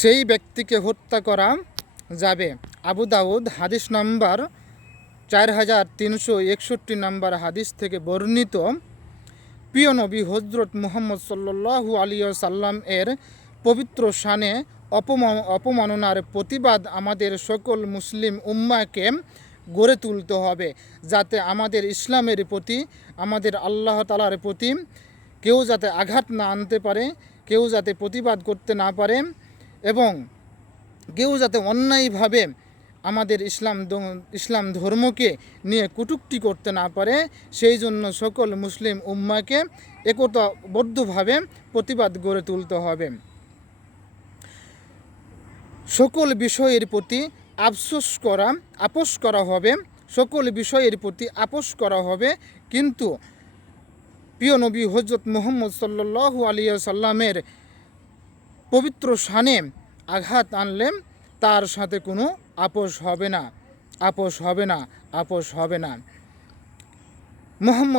সেই ব্যক্তিকে হত্যা করা যাবে। আবু দাউদ হাদিস নাম্বার 4361 নম্বর হাদিস থেকে বর্ণিত। প্রিয় নবী হজরত মুহাম্মদ সাল্লাল্লাহু আলাইহি ওয়াসাল্লাম এর পবিত্র শানে অপমাননার প্রতিবাদ আমাদের সকল মুসলিম উম্মাহকে গড়ে তুলতে হবে, যাতে আমাদের ইসলামের প্রতি, আমাদের আল্লাহ তাআলার প্রতি কেউ যাতে আঘাত না আনতে পারে, কেউ যাতে প্রতিবাদ করতে না পারে এবং কেউ যাতে অন্যায়ভাবে আমাদের ইসলাম ধর্মকে নিয়ে কটূক্তি করতে না পারে, সেই জন্য সকল মুসলিম উম্মাহকে একতাবদ্ধভাবে প্রতিবাদ গড়ে তুলতে হবে। সকল বিষয়ের প্রতি আপোষ করা হবে, সকল বিষয়ের প্রতি আপোষ করা হবে, কিন্তু প্রিয় নবী হজরত মুহাম্মদ সাল্লাল্লাহু আলাইহি ওয়াসাল্লামের পবিত্র শানে আঘাত আনলে তার সাথে কোনো আপোষ হবে না। মুহাম্মদ